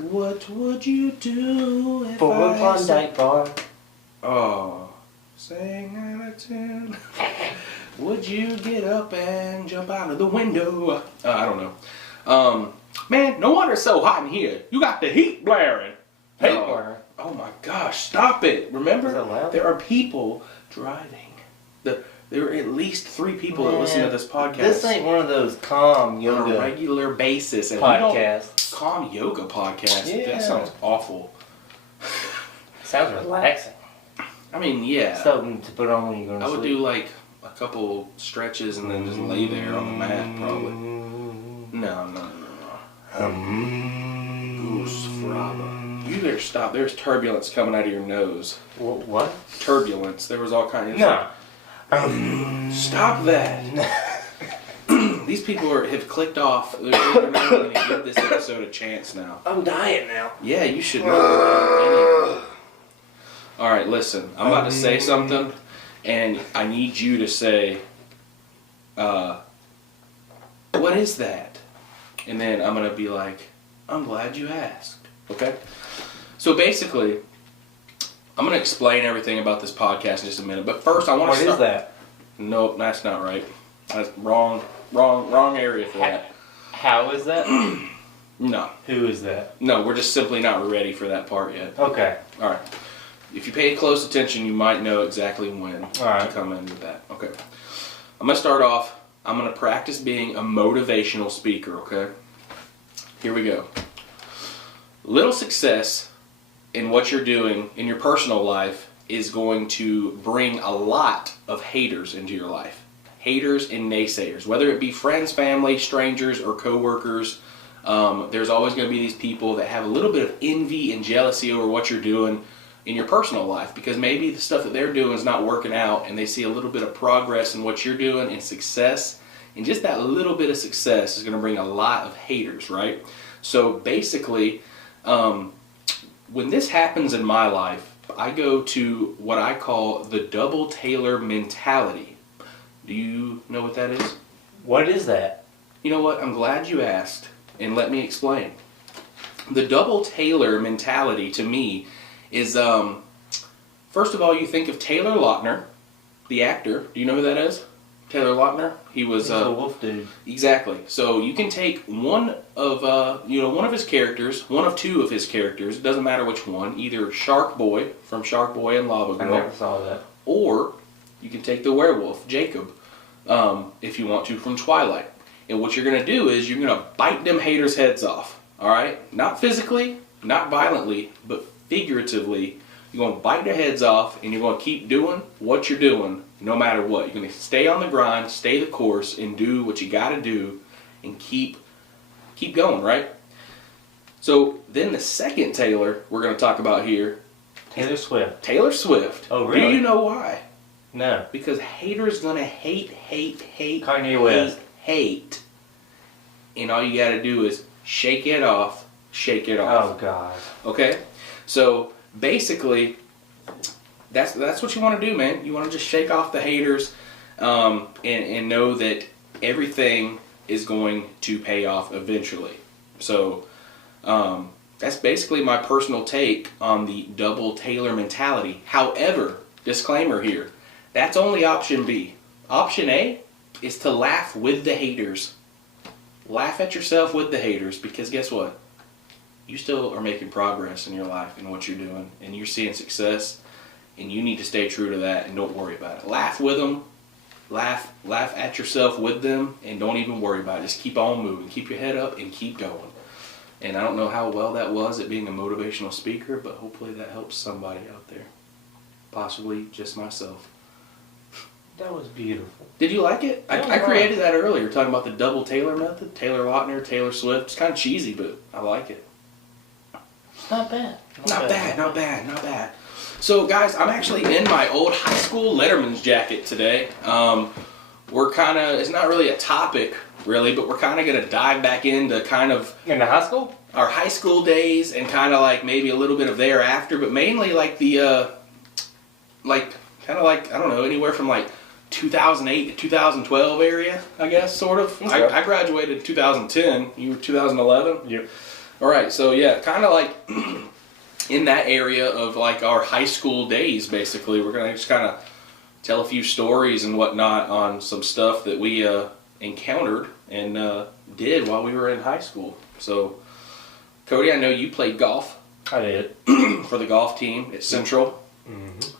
What would you do if For I a Klondike bar. Oh, sing out of tune. Would you get up and jump out of the window? I don't know. Man, no wonder it's so hot in here. You got the heat blaring. Blaring? Oh my gosh, stop it. Remember, Is that loud? there are people driving. There are at least 3 people that listen to this podcast. This ain't one of those calm yoga on a regular basis. And podcasts. Calm yoga podcast. Yeah. That sounds awful. Sounds relaxing. I mean, yeah. Something to put on when you're going to I sleep. would do like a couple stretches and then just lay there on the mat, probably. No. Goose fraba. You better stop. There's turbulence coming out of your nose. What? Turbulence. There was all kinds of... No. Stop that. These people have clicked off. They're not going to give this episode a chance now. I'm dying now. Yeah, you should know. Alright, listen. I'm about to say something, and I need you to say, what is that? And then I'm going to be like, I'm glad you asked. Okay? So basically, I'm going to explain everything about this podcast in just a minute. But first, I want to start... What is that? Nope, that's not right. That's wrong area for that. How is that? No. Who is that? No, we're just simply not ready for that part yet. Okay. Alright. If you pay close attention, you might know exactly when to come in with that. Okay. I'm going to start off. I'm going to practice being a motivational speaker, okay? Here we go. Little success in what you're doing in your personal life is going to bring a lot of haters into your life. Haters and naysayers. Whether it be friends, family, strangers, or coworkers, there's always going to be these people that have a little bit of envy and jealousy over what you're doing in your personal life, because maybe the stuff that they're doing is not working out and they see a little bit of progress in what you're doing and success, and just that little bit of success is going to bring a lot of haters, right? So basically, when this happens in my life, I go to what I call the double Taylor mentality. Do you know what that is? What is that? You know what? I'm glad you asked, and let me explain. The double Taylor mentality to me is, first of all, you think of Taylor Lautner, the actor. Do you know who that is? Taylor Lautner? He's the wolf dude. Exactly. So you can take one of his characters, one of 2 of his characters, it doesn't matter which one, either Shark Boy from Shark Boy and Lava Girl. I never saw that. Or you can take the werewolf, Jacob, if you want to, from Twilight. And what you're going to do is you're going to bite them haters' heads off. Alright? Not physically, not violently, but figuratively. You're going to bite their heads off, and you're going to keep doing what you're doing no matter what. You're going to stay on the grind, stay the course, and do what you got to do, and keep going, right? So then the second Taylor we're going to talk about here, Taylor Swift. Taylor Swift. Oh, really? Do you know why? No. Because haters going to hate. Kanye West. Hate. And all you got to do is shake it off. Oh, God. Okay? So basically, that's what you want to do, man. You want to just shake off the haters, and know that everything is going to pay off eventually. So that's basically my personal take on the double Taylor mentality. However, disclaimer here, that's only option B. Option A is to laugh with the haters. Laugh at yourself with the haters, because guess what? You still are making progress in your life and what you're doing, and you're seeing success, and you need to stay true to that and don't worry about it. Laugh with them, laugh at yourself with them, and don't even worry about it. Just keep on moving, keep your head up, and keep going. And I don't know how well that was at being a motivational speaker, but hopefully that helps somebody out there. Possibly just myself. That was beautiful. Did you like it? I created that earlier, talking about the double Taylor method. Taylor Lautner, Taylor Swift. It's kind of cheesy, but I like it. Not bad. Not bad. So, guys, I'm actually in my old high school Letterman's jacket today. It's not really a topic, really, but we're kind of going to dive back into kind of... In the high school? Our high school days, and kind of like maybe a little bit of thereafter, but mainly like the, I don't know, anywhere from like 2008 to 2012 area, I guess, sort of. Okay. I graduated in 2010. You were 2011? Yep. All right, so yeah, kind of like in that area of like our high school days, basically, we're gonna just kind of tell a few stories and whatnot on some stuff that we encountered and did while we were in high school. So, Cody, I know you played golf. I did. For the golf team at Central.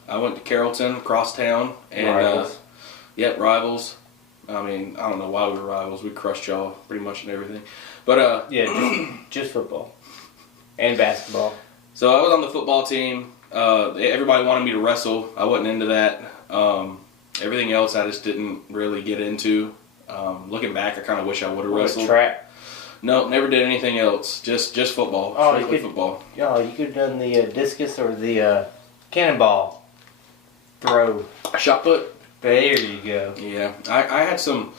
I went to Carrollton, across town, and Rivals. Rivals. I mean, I don't know why we were rivals. We crushed y'all pretty much in everything. But yeah, just football and basketball. So I was on the football team. Everybody wanted me to wrestle. I wasn't into that. Everything else I just didn't really get into. Looking back, I kind of wish I would have wrestled. Track? No, never did anything else. Just football. Oh, Strictly football. Yeah, you could have done the discus or the cannonball throw. Shot put. There you go. Yeah, I had some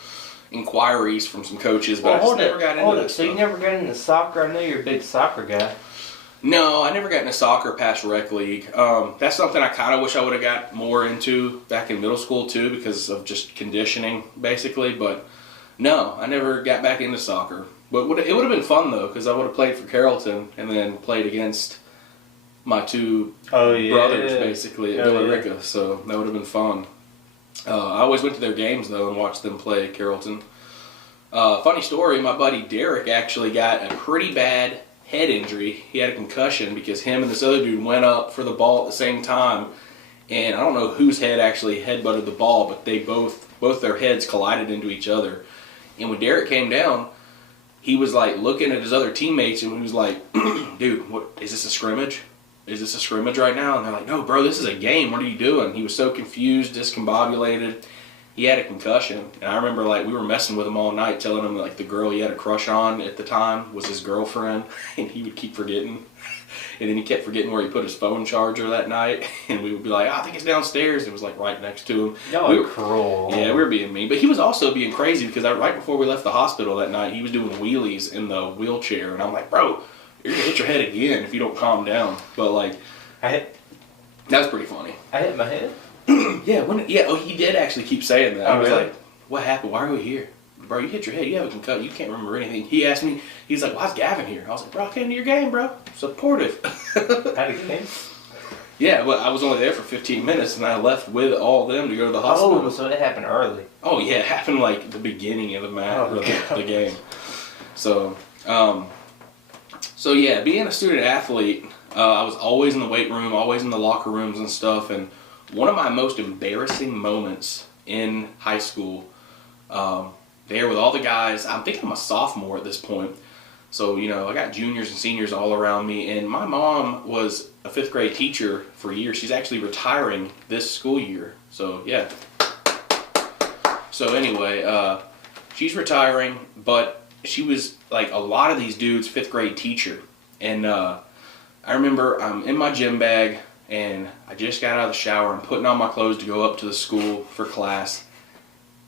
inquiries from some coaches, but I just never got into it. So you never got into soccer? I know you're a big soccer guy. No, I never got into soccer past rec league. That's something I kind of wish I would have got more into back in middle school too, because of just conditioning, basically. But no, I never got back into soccer. But it would have been fun though, because I would have played for Carrollton and then played against my two brothers, basically, at Villarica. So that would have been fun. I always went to their games though and watched them play at Carrollton. Funny story, my buddy Derek actually got a pretty bad head injury. He had a concussion because him and this other dude went up for the ball at the same time, and I don't know whose head actually headbutted the ball, but they both their heads collided into each other. And when Derek came down, he was like looking at his other teammates and he was like, dude, what is this, a scrimmage? Is this a scrimmage right now? And they're like, no, bro, this is a game. What are you doing? He was so confused, discombobulated. He had a concussion. And I remember, like, we were messing with him all night, telling him, like, the girl he had a crush on at the time was his girlfriend. And he would keep forgetting. And then he kept forgetting where he put his phone charger that night. And we would be like, I think it's downstairs. It was, like, right next to him. Y'all are cruel. Yeah, we were being mean. But he was also being crazy because right before we left the hospital that night, he was doing wheelies in the wheelchair. And I'm like, bro, you're going to hit your head again if you don't calm down. But, like, that was pretty funny. I hit my head? He did actually keep saying that. I was really? like, what happened? Why are we here? Bro, you hit your head. You have a concussion. You can't remember anything. He asked me, he's like, why's Gavin here? I was like, bro, I came to your game, bro. Supportive. Had a game? Yeah, well, I was only there for 15 minutes, and I left with all of them to go to the hospital. Oh, so it happened early. Oh, yeah, it happened like the beginning of the match, the game. So, yeah, being a student athlete, I was always in the weight room, always in the locker rooms and stuff, and one of my most embarrassing moments in high school, there with all the guys, I think I'm a sophomore at this point, so, you know, I got juniors and seniors all around me, and my mom was a 5th grade teacher for years. She's actually retiring this school year, so, yeah. So, anyway, she's retiring, but she was, like, a lot of these dudes' 5th grade teacher, and I remember I'm in my gym bag, and I just got out of the shower. I'm putting on my clothes to go up to the school for class.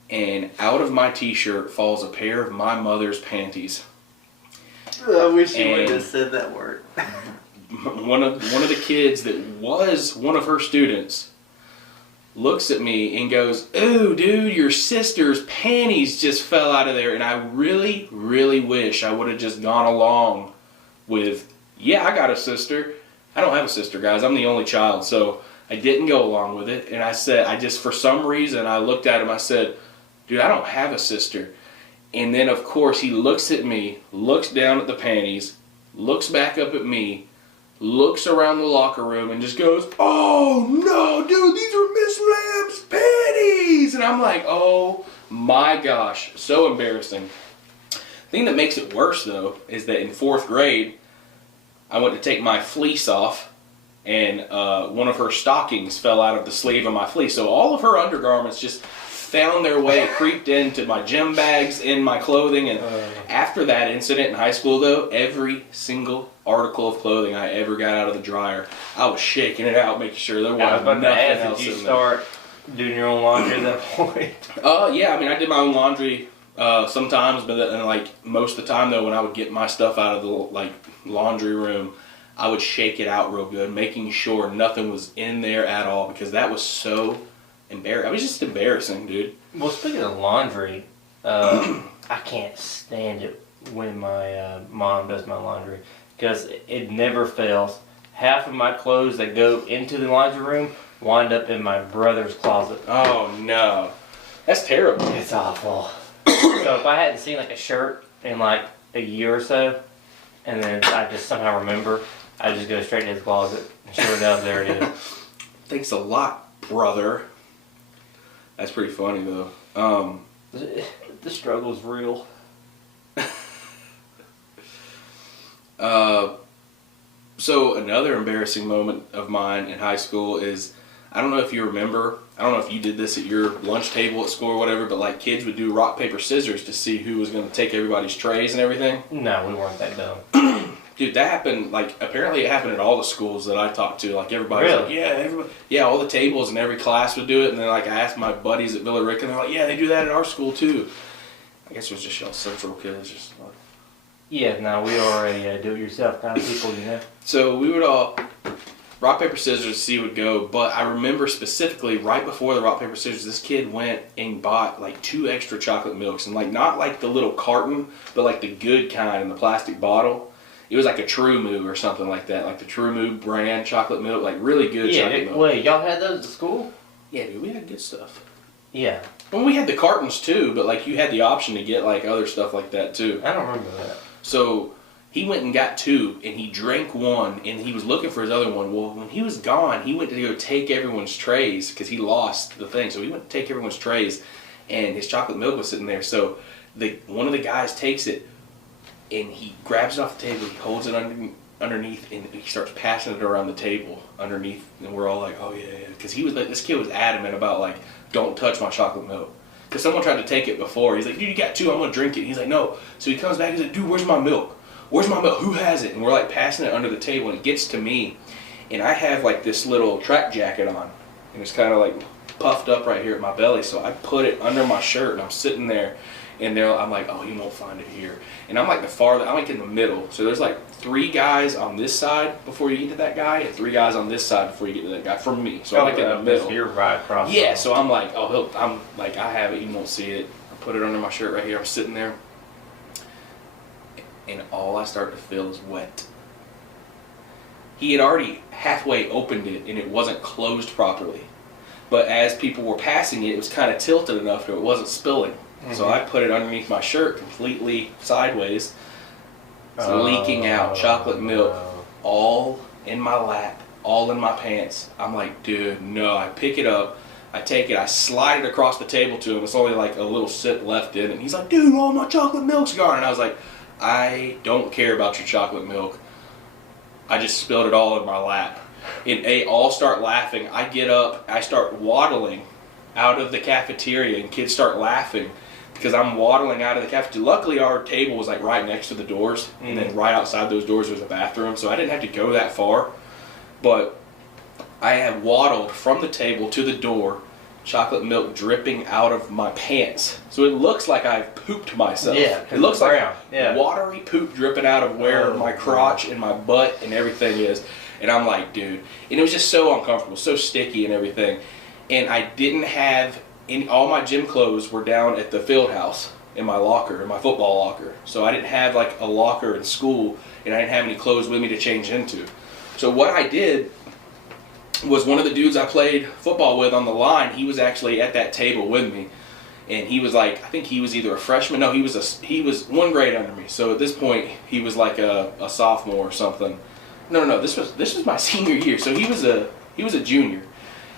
And out of my t-shirt falls a pair of my mother's panties. I wish you would have said that word. One of the kids that was one of her students looks at me and goes, "Ooh, dude, your sister's panties just fell out of there." And I really, really wish I would have just gone along with, yeah, I got a sister. I don't have a sister, guys. I'm the only child. So I didn't go along with it. And I said, for some reason, I looked at him. I said, dude, I don't have a sister. And then, of course, he looks at me, looks down at the panties, looks back up at me, looks around the locker room, and just goes, "Oh, no, dude, these are Miss Lamb's panties." And I'm like, oh, my gosh, so embarrassing. The thing that makes it worse, though, is that in 4th grade, I went to take my fleece off, and one of her stockings fell out of the sleeve of my fleece. So all of her undergarments just found their way, creeped into my gym bags, in my clothing. And after that incident in high school, though, every single article of clothing I ever got out of the dryer, I was shaking it out, making sure there wasn't nothing else in there. Did you start doing your own laundry at that point? Yeah, I mean, I did my own laundry sometimes, but then, like, most of the time, though, when I would get my stuff out of the laundry room, I would shake it out real good, making sure nothing was in there at all, because that was so embarrassing. It was just embarrassing, dude. Well, speaking of laundry, I can't stand it when my mom does my laundry. because it never fails. Half of my clothes that go into the laundry room wind up in my brother's closet. Oh no, that's terrible. It's awful. So if I hadn't seen like a shirt in like a year or so, and then I just somehow remember, I just go straight to his closet. And sure enough, there it is. Thanks a lot, brother. That's pretty funny though. The struggle's real. So another embarrassing moment of mine in high school is, I don't know if you remember, I don't know if you did this at your lunch table at school or whatever, but like kids would do rock, paper, scissors to see who was going to take everybody's trays and everything. No, we weren't that dumb. Dude, that happened, like, apparently it happened at all the schools that I talked to. Like, everybody was like, yeah, everybody, yeah, all the tables in every class would do it. And then, like, I asked my buddies at Villa Rica, and they're like, yeah, they do that at our school, too. I guess it was just y'all Central kids. Just like... Yeah, no, we are a do-it-yourself kind of people, you know. So we would all rock, paper, scissors to see who would go. But I remember specifically right before the rock, paper, scissors, this kid went and bought, like, 2 extra chocolate milks. And, like, not like the little carton, but, like, the good kind in the plastic bottle. It was like a True Moo or something like that, like the True Moo brand chocolate milk, like really good chocolate milk. Wait, y'all had those at school? Yeah, dude, we had good stuff. Yeah. Well, we had the cartons too, but like you had the option to get like other stuff like that too. I don't remember that. So he went and got 2, and he drank 1, and he was looking for his other one. Well, when he was gone, he went to go take everyone's trays because he lost the thing. So he went to take everyone's trays, and his chocolate milk was sitting there. So one of the guys takes it, and he grabs it off the table, he holds it underneath, and he starts passing it around the table underneath, and we're all like, oh yeah, yeah, because he was like, this kid was adamant about like, don't touch my chocolate milk, because someone tried to take it before. He's like, dude, you got 2, I'm gonna drink it. And he's like, no. So he comes back, he's like, dude, where's my milk? Where's my milk? Who has it? And we're like passing it under the table, and it gets to me, and I have like this little track jacket on, and it's kind of like puffed up right here at my belly, so I put it under my shirt, and I'm sitting there. And I'm like, oh, you won't find it here. And I'm like I'm like in the middle. So there's like 3 guys on this side before you get to that guy, and 3 guys on this side before you get to that guy. From me, so I'm like in the middle. You're right across. Yeah. So I'm like, oh, I'm like, I have it. He won't see it. I put it under my shirt right here. I'm sitting there, and all I start to feel is wet. He had already halfway opened it, and it wasn't closed properly. But as people were passing it, it was kind of tilted enough that it wasn't spilling. So I put it underneath my shirt completely sideways. It's leaking out chocolate milk all in my lap, all in my pants. I'm like, dude, no. I pick it up, I take it, I slide it across the table to him. It's only like a little sip left in it. And he's like, dude, all my chocolate milk's gone. And I was like, I don't care about your chocolate milk. I just spilled it all in my lap. And they all start laughing. I get up, I start waddling out of the cafeteria, and kids start laughing because I'm waddling out of the cafeteria. Luckily, our table was like right next to the doors, and then right outside those doors was a bathroom, so I didn't have to go that far. But I had waddled from the table to the door, chocolate milk dripping out of my pants. So it looks like I've pooped myself. Yeah, it looks like yeah. Watery poop dripping out of where my crotch and my butt and everything is. And I'm like, dude. And it was just so uncomfortable, so sticky and everything. And I didn't have all my gym clothes were down at the field house in my locker, in my football locker. So I didn't have like a locker in school, and I didn't have any clothes with me to change into. So what I did was, one of the dudes I played football with on the line, he was actually at that table with me. And he was like, I think he was either a freshman. No, he was 1 grade under me. So at this point, he was like a sophomore or something. No, this was my senior year. So he was a junior.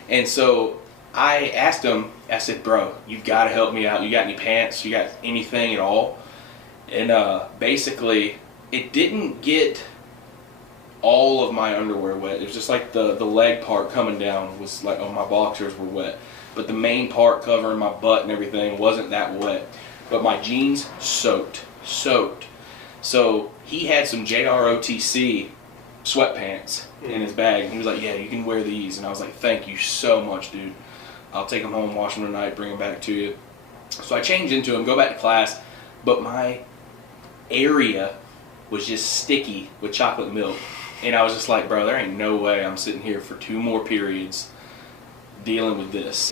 And so I asked him, I said, bro, you've got to help me out. You got any pants? You got anything at all? And basically, it didn't get all of my underwear wet. It was just like the leg part coming down was like, oh, my boxers were wet. But the main part covering my butt and everything wasn't that wet. But my jeans soaked. So he had some JROTC sweatpants in his bag, and he was like, yeah, you can wear these. And I was like, thank you so much, dude. I'll take them home, wash them tonight, bring them back to you. So I changed into them, go back to class, but my area was just sticky with chocolate milk. And I was just like, bro, there ain't no way I'm sitting here for 2 more periods dealing with this.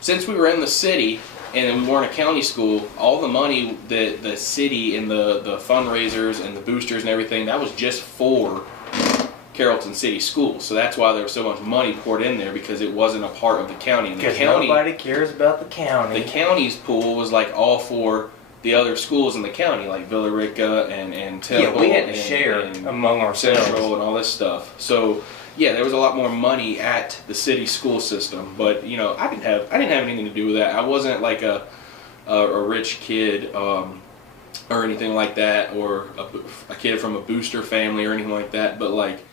Since we were in the city, And then we weren't a county school. All the money that the city and the fundraisers and the boosters and everything, that was just for Carrollton City Schools. So that's why there was so much money poured in there, because it wasn't a part of the county. Because nobody cares about the county. The county's pool was like all for the other schools in the county, like Villa Rica and Temple. Yeah, we had to share among ourselves. Central and all this stuff. So yeah, there was a lot more money at the city school system. But you know, I didn't have anything to do with that. I wasn't like a rich kid or anything like that, or a kid from a booster family or anything like that. But like,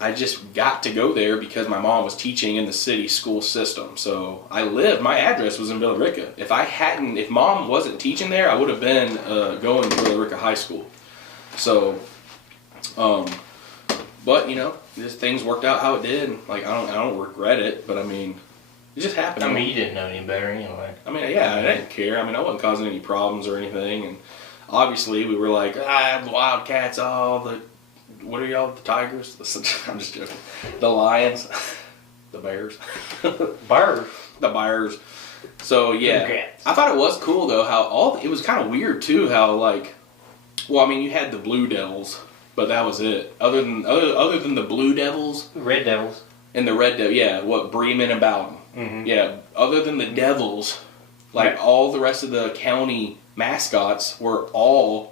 I just got to go there because my mom was teaching in the city school system. So my address was in Villa Rica. If mom wasn't teaching there, I would have been going to Villa Rica High School. So, but you know, just things worked out how it did. Like, I don't regret it, but I mean, it just happened. I mean, you didn't know any better anyway. I mean, yeah, I didn't care. I mean, I wasn't causing any problems or anything. And obviously we were like, Wildcats, what are y'all, the Tigers? I'm just joking. The Lions. The Bears. Bears? The Bears. So, yeah. Congrats. I thought it was cool, though, it was kind of weird, too, how, like, well, I mean, you had the Blue Devils, but that was it. Other than the Blue Devils. Red Devils. And the Red Devils, yeah, Bremen and Bowden. Mm-hmm. Yeah, other than the Devils, like, all the rest of the county mascots were all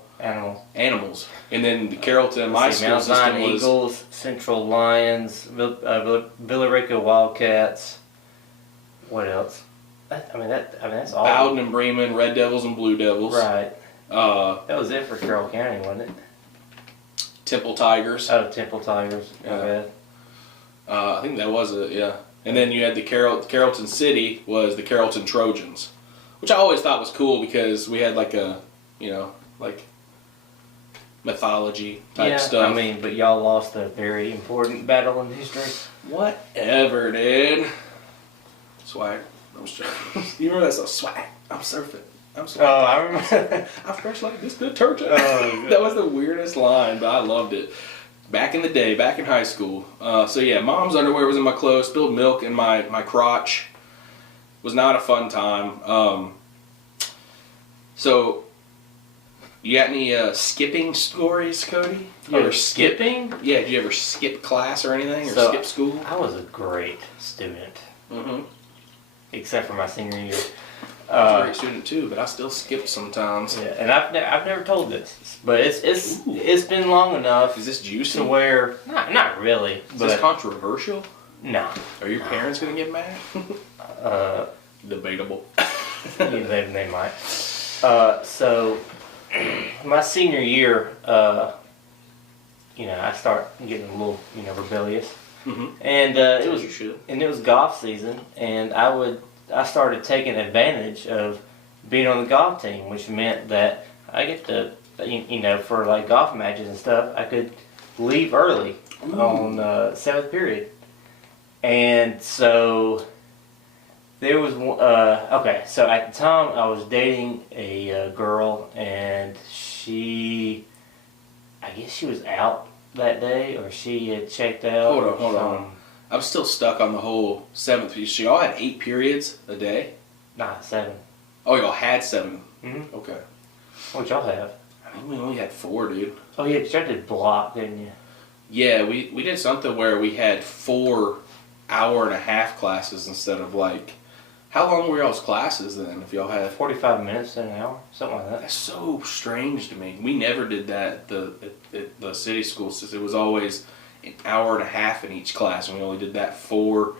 animals. And then the Carrollton, my school system was Eagles, Central Lions, Villa Rica Wildcats. What else? That's all. Bowden and Bremen, Red Devils and Blue Devils. Right. That was it for Carroll County, wasn't it? Temple Tigers. Oh, Temple Tigers. Yeah. I think that was it. Yeah. And then you had the Carrollton City was the Carrollton Trojans, which I always thought was cool because we had like mythology type stuff. I mean, but y'all lost a very important battle in history. Whatever, dude. Swag. You remember that song? Swag. I'm surfing. I'm swag. Oh, I remember. I'm fresh like this detergent. That was the weirdest line, but I loved it. Back in the day, back in high school. So yeah, mom's underwear was in my clothes, spilled milk in my crotch. Was not a fun time. So, you got any skipping stories, Cody? You ever skipping? Yeah, did you ever skip class or anything, or skip school? I was a great student. Mm-hmm. Except for my senior year. I was a great student too, but I still skipped sometimes. Yeah, and I've never told this, but it's been long enough. Is this juicy? To where not really. Is this controversial? No. Are your parents gonna get mad? Debatable. They might. So my senior year, I start getting a little, rebellious, and it was golf season, and I started taking advantage of being on the golf team, which meant that I get to, for like golf matches and stuff, I could leave early on 7th period, and so. There was so at the time I was dating a girl, and I guess she was out that day, or she had checked out. Hold on. I'm still stuck on the whole 7th period. So y'all had 8 periods a day? Nah, 7. Oh, y'all had 7? Mm-hmm. Okay. What'd y'all have? I think we only had 4, dude. Oh yeah, but y'all did block, didn't you? Yeah, we did something where we had 4 hour-and-a-half classes instead of like... How long were y'all's classes then, if y'all had... 45 minutes to an hour, something like that. That's so strange to me. We never did that at the city school system. It was always an hour and a half in each class, and we only did that 4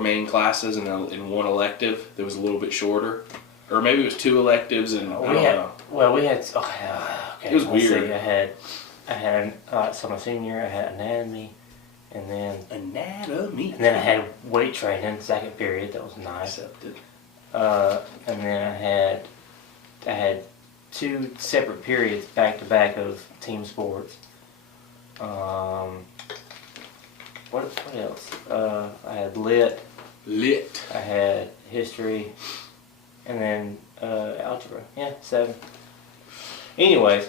main classes and one elective that was a little bit shorter. Or maybe it was 2 electives and I don't know. Well, we had... okay, it was weird. See, I had so my senior year, I had anatomy. And then I had weight training, 2nd period. That was nice. Accepted. And then I had 2 separate periods back to back of team sports. What else? I had lit. I had history, and then algebra. Yeah, 7. Anyways.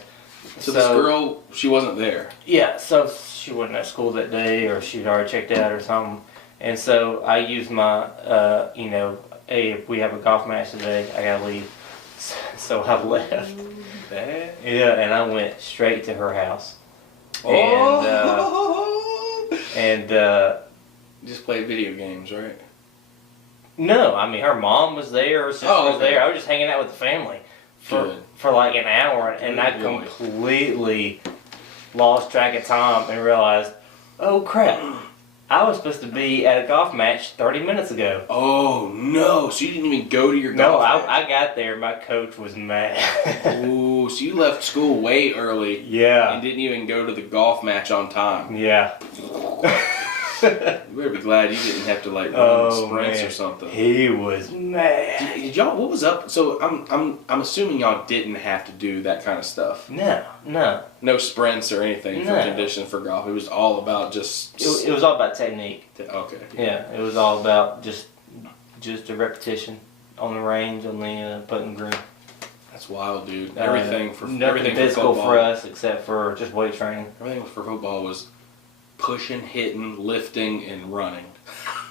So this girl, she wasn't there. Yeah, so she wasn't at school that day, or she'd already checked out or something. And so I used my, hey, we have a golf match today. I gotta leave. So I left. Yeah, and I went straight to her house. And just played video games, right? No, I mean her mom was there, her sister was there. I was just hanging out with the family for like an hour, and I completely lost track of time and realized, oh crap, I was supposed to be at a golf match 30 minutes ago. Oh no! So you didn't even go to your golf match? No, I got there. My coach was mad. Ooh, so you left school way early. Yeah. And didn't even go to the golf match on time. Yeah. You better be glad you didn't have to like run sprints or something. He was mad. Did y'all? What was up? So I'm assuming y'all didn't have to do that kind of stuff. No. No sprints or anything for conditioning for golf. It was all about just. It was all about technique. Okay. Yeah, it was all about just a repetition on the range, on the putting green. That's wild, dude. Everything physical for us except for just weight training. Everything for football was pushing, hitting, lifting, and running.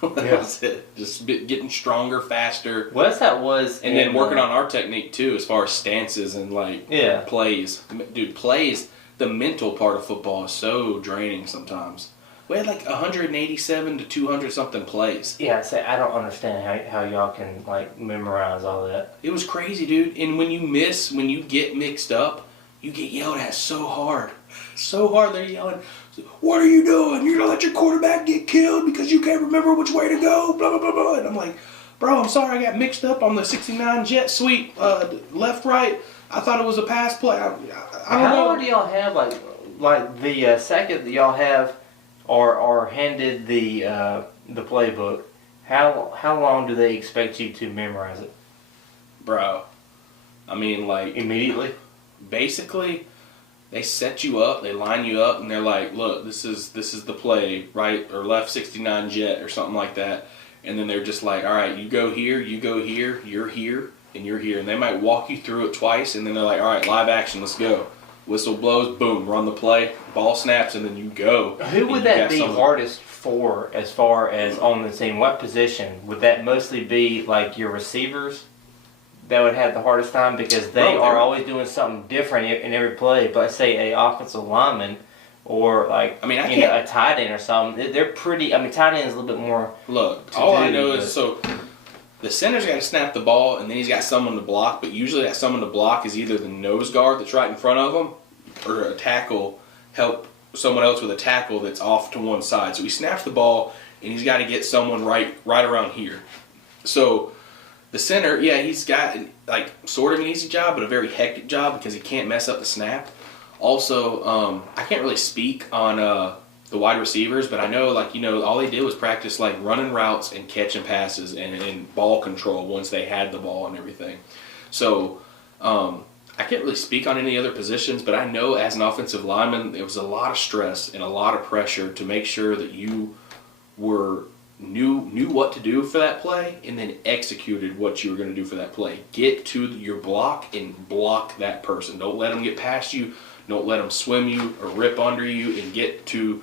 That's it. Just getting stronger, faster. Well, that was. And then working on our technique too, as far as stances and like plays. Dude, plays. The mental part of football is so draining sometimes. We had like 187 to 200 something plays. Yeah, I don't understand how y'all can like memorize all that. It was crazy, dude. And when you get mixed up, you get yelled at so hard. So hard they're yelling, "What are you doing? You're gonna let your quarterback get killed because you can't remember which way to go, blah, blah, blah, blah." And I'm like, bro, I'm sorry I got mixed up on the 69 jet sweep, left, right. I thought it was a pass play. I don't know. How long do y'all have, like the second that y'all have or handed the playbook, how long do they expect you to memorize it? Bro, I mean, like... Immediately? Basically... They set you up, they line you up, and they're like, look, this is the play, right, or left 69 jet or something like that. And then they're just like, all right, you go here, you're here, and you're here. And they might walk you through it twice, and then they're like, all right, live action, let's go. Whistle blows, boom, run the play, ball snaps, and then you go. Who would that be hardest for as far as on the team? What position? Would that mostly be like your receivers that would have the hardest time because they are always doing something different in every play? But let's say a offensive lineman or like a tight end or something, they're pretty. I mean, tight end is a little bit more. Look, all I know is so the center's got to snap the ball and then he's got someone to block. But usually that someone to block is either the nose guard that's right in front of him or a tackle help someone else with a tackle that's off to one side. So he snaps the ball and he's got to get someone right around here. So. The center, he's got like sort of an easy job, but a very hectic job because he can't mess up the snap. Also, I can't really speak on the wide receivers, but I know all they did was practice like running routes and catching passes and ball control once they had the ball and everything. So I can't really speak on any other positions, but I know as an offensive lineman, there was a lot of stress and a lot of pressure to make sure that you knew what to do for that play and then executed what you were going to do for that play. Get to your block and block that person. Don't let them get past you. Don't let them swim you or rip under you, and get to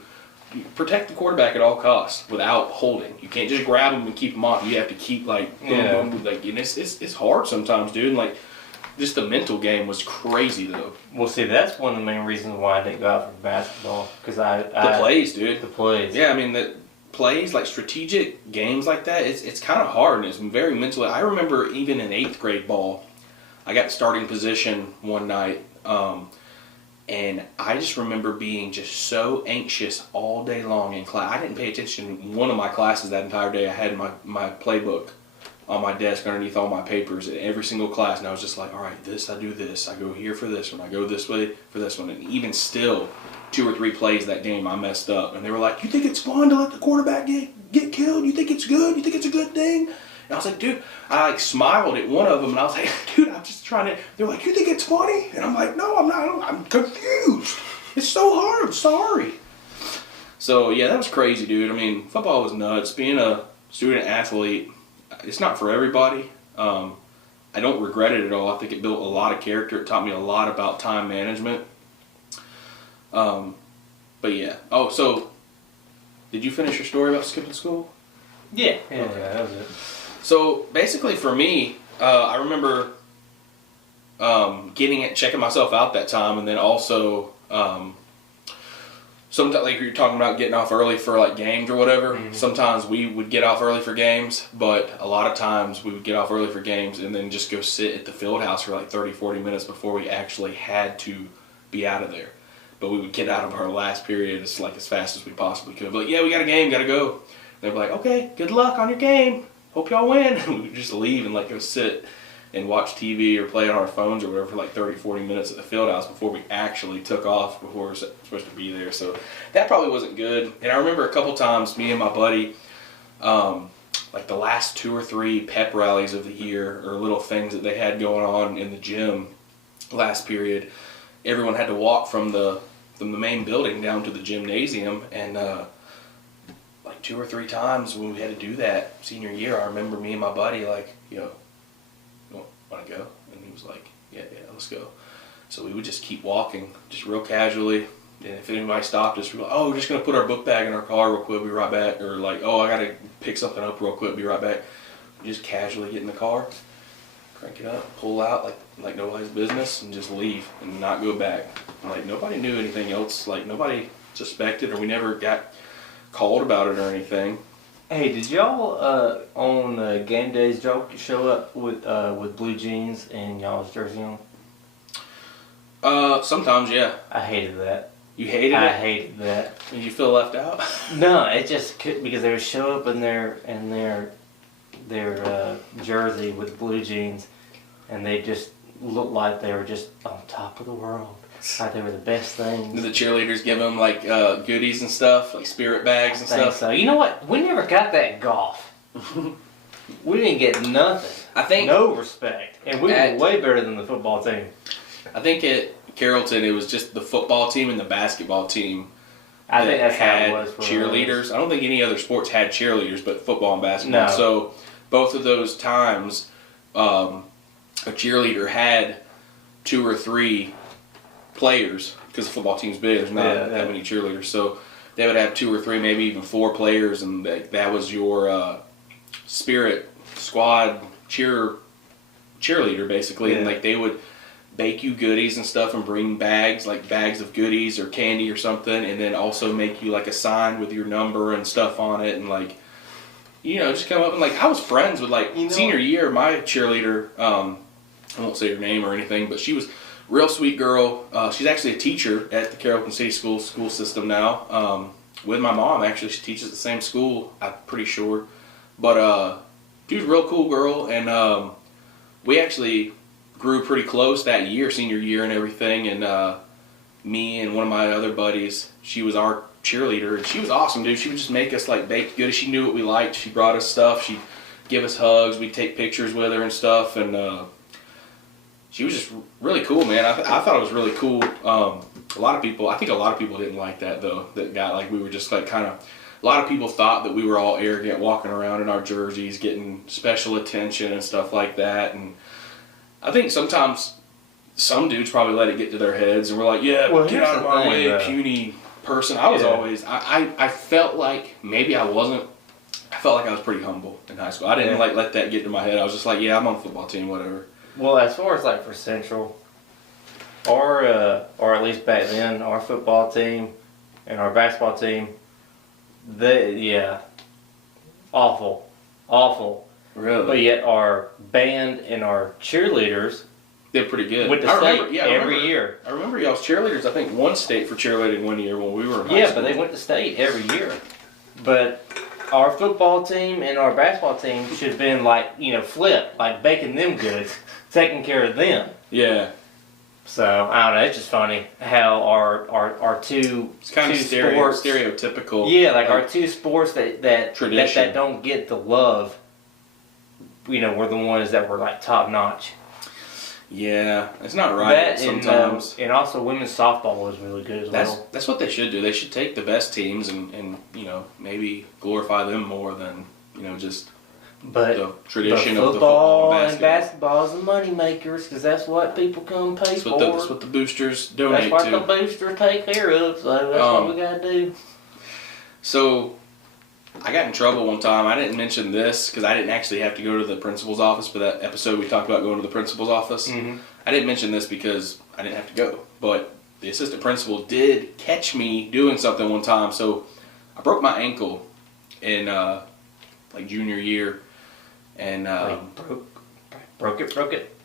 protect the quarterback at all costs without holding. You can't just grab them and keep them off. You have to keep boom, boom, and it's hard sometimes, dude. And like just the mental game was crazy though. Well, see, that's one of the main reasons why I didn't go out for basketball because the plays, dude. The plays. Yeah, I mean the plays, like strategic games like that, it's kind of hard and it's very mentally. I remember even in 8th grade ball, I got starting position one night, and I just remember being just so anxious all day long in class. I didn't pay attention in one of my classes that entire day. I had my playbook on my desk underneath all my papers in every single class, and I was just like, all right, I do this, I go here for this one, I go this way for this one, and even still 2 or 3 plays that game I messed up, and they were like, you think it's fun to let the quarterback get killed? You think it's good? You think it's a good thing? And I was like, dude, I like smiled at one of them and I was like, dude, I'm just trying to, they're like, you think it's funny? And I'm like, no, I'm not, I'm confused. It's so hard, I'm sorry. So yeah, that was crazy, dude. I mean, football was nuts. Being a student athlete, it's not for everybody. I don't regret it at all. I think it built a lot of character. It taught me a lot about time management. But yeah. Oh, so did you finish your story about skipping school? Yeah, okay. That was it. So basically, for me, I remember checking myself out that time, and then also sometimes, like you're talking about getting off early for like games or whatever. Mm-hmm. Sometimes we would get off early for games, but a lot of times we would get off early for games and then just go sit at the field house for like 30, 40 minutes before we actually had to be out of there. But we would get out of our last period as fast as we possibly could. But like, yeah, we got a game, gotta go. They'd be like, okay, good luck on your game. Hope y'all win. And we would just leave and like go sit and watch TV or play on our phones or whatever for like 30, 40 minutes at the field house before we actually took off, before we were supposed to be there. So that probably wasn't good. And I remember a couple times, me and my buddy, like the last 2 or 3 pep rallies of the year or little things that they had going on in the gym last period, everyone had to walk from the main building down to the gymnasium. And like 2 or 3 times when we had to do that senior year, I remember me and my buddy like, want to go? And he was like, yeah, let's go. So we would just keep walking, just real casually. And if anybody stopped us, we'd be like, oh, we're just going to put our book bag in our car real quick, be right back. Or like, oh, I got to pick something up real quick, be right back. We just casually get in the car, crank it up, pull out like nobody's business, and just leave and not go back. And like nobody knew anything else. Like nobody suspected, or we never got called about it or anything. Hey, did y'all on game days? Did y'all show up with blue jeans and y'all's jersey on? Sometimes, yeah. I hated that. You hated it? I hated that. Did you feel left out? No, it just could, because they would show up in their jersey with blue jeans, and they just looked like they were just on top of the world. Like they were the best things. Did the cheerleaders give them like goodies and stuff, like spirit bags and stuff? So you know what? We never got that golf. We didn't get nothing. I think no respect, and we were way better than the football team. I think at Carrollton it was just the football team and the basketball team. I think that's had how it was for cheerleaders. us. I don't think any other sports had cheerleaders, but football and basketball. No. So both of those times, a cheerleader had 2 or 3 players, because the football team's big. There's not that many cheerleaders, so they would have 2 or 3, maybe even 4 players, and that was your spirit squad cheerleader basically. Yeah. And like they would bake you goodies and stuff and bring bags of goodies or candy or something, and then also make you like a sign with your number and stuff on it, and like just come up and like I was friends with senior year, my cheerleader, I won't say her name or anything, but she was real sweet girl. She's actually a teacher at the Carrollton City school system now. With my mom, actually, she teaches at the same school, I'm pretty sure. But she was a real cool girl, and we actually grew pretty close that year, senior year and everything. And me and one of my other buddies, she was our cheerleader, and she was awesome, dude. She would just make us like baked goodies. She knew what we liked. She brought us stuff. She'd give us hugs. We'd take pictures with her and stuff, and she was just really cool, man. I thought it was really cool. I think a lot of people didn't like that, though. That got like we were just like kind of. A lot of people thought that we were all arrogant, walking around in our jerseys, getting special attention and stuff like that. And I think sometimes some dudes probably let it get to their heads and were like, "Yeah, get out of my way, puny person." I was always. I felt like maybe I wasn't. I felt like I was pretty humble in high school. I didn't let that get to my head. I was just like, "Yeah, I'm on the football team, whatever." Well, as far as like for Central, or at least back then, our football team and our basketball team, awful. Really? But yet our band and our cheerleaders, they're pretty good. Went to state every year. I remember y'all's cheerleaders. I think won state for cheerleading one year when we were in high school. Yeah, but they went to state every year. But our football team and our basketball team should have been flipped, like baking them goods, taking care of them. Yeah. So I don't know. It's just funny how our two it's kind of sports, stereotypical. Yeah, like our two sports that don't get the love. Were the ones that were like top notch. Yeah, it's not right sometimes. And also women's softball was really good as well. That's what they should do. They should take the best teams and maybe glorify them more than just the tradition of the football and basketball is the money makers, because that's what people come pay for. That's what the boosters donate to. That's what the boosters take care of. So that's what we gotta do. So I got in trouble one time. I didn't mention this because I didn't actually have to go to the principal's office, but that episode we talked about going to the principal's office. Mm-hmm. I didn't mention this because I didn't have to go, but the assistant principal did catch me doing something one time. So I broke my ankle in like junior year, and broke it.